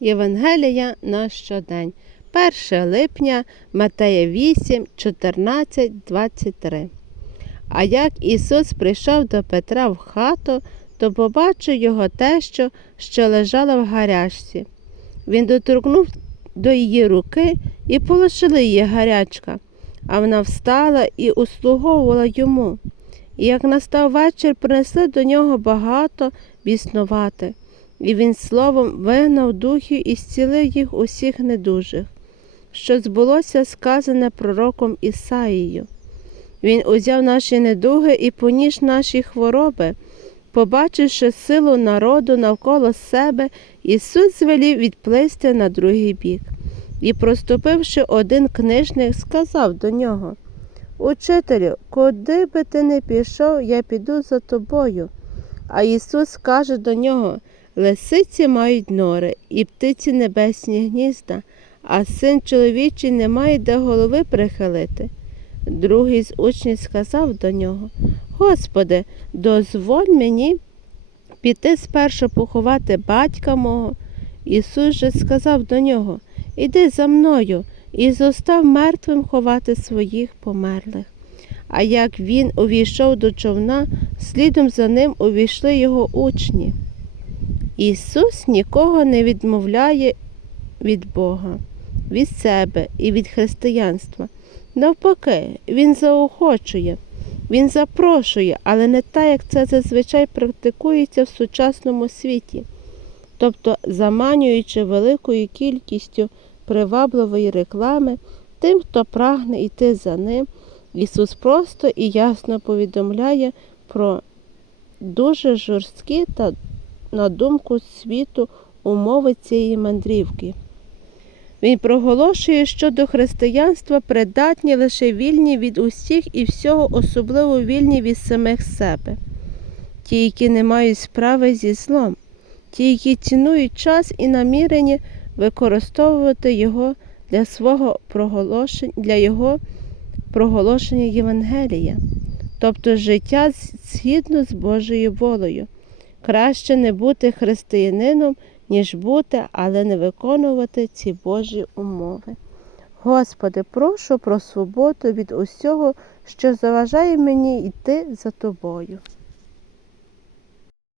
Євангелія на щодень. 1 липня Матея 8, 14, 23. А як Ісус прийшов до Петра в хату, то побачив його тещу, що лежала в гарячці. Він доторкнув до її руки і полишила її гарячка, а вона встала і услуговувала йому. І як настав вечір, принесли до нього багато біснувати, і він словом вигнав духів і зцілив їх усіх недужих, що збулося сказане пророком Ісаїю. Він узяв наші недуги і поніс наші хвороби. Побачивши силу народу навколо себе, Ісус звелів відплисти на другий бік. І, проступивши один книжник, сказав до нього Учителю, куди би ти не пішов, я піду за тобою. А Ісус каже до нього Лисиці мають нори, і птиці небесні гнізда, а син чоловічий не має де голови прихилити. Другий з учнів сказав до нього Господи, дозволь мені піти спершу поховати батька мого. Ісус же сказав до нього Іди за мною і зостав мертвим ховати своїх померлих. А як він увійшов до човна, слідом за ним увійшли його учні. Ісус нікого не відмовляє від Бога, від себе і від християнства. Навпаки, Він заохочує, Він запрошує, але не так, як це зазвичай практикується в сучасному світі, тобто заманюючи великою кількістю привабливої реклами тим, хто прагне йти за ним, Ісус просто і ясно повідомляє про дуже жорсткі та, на думку світу, умови цієї мандрівки. Він проголошує, що до християнства придатні лише вільні від усіх і всього, особливо вільні від самих себе, ті, які не мають справи зі злом, ті, які цінують час і намірені використовувати його для свого проголошення, для його проголошення Євангелія, тобто життя згідно з Божою волею. Краще не бути християнином, ніж бути, але не виконувати ці Божі умови. Господи, прошу про свободу від усього, що заважає мені йти за тобою.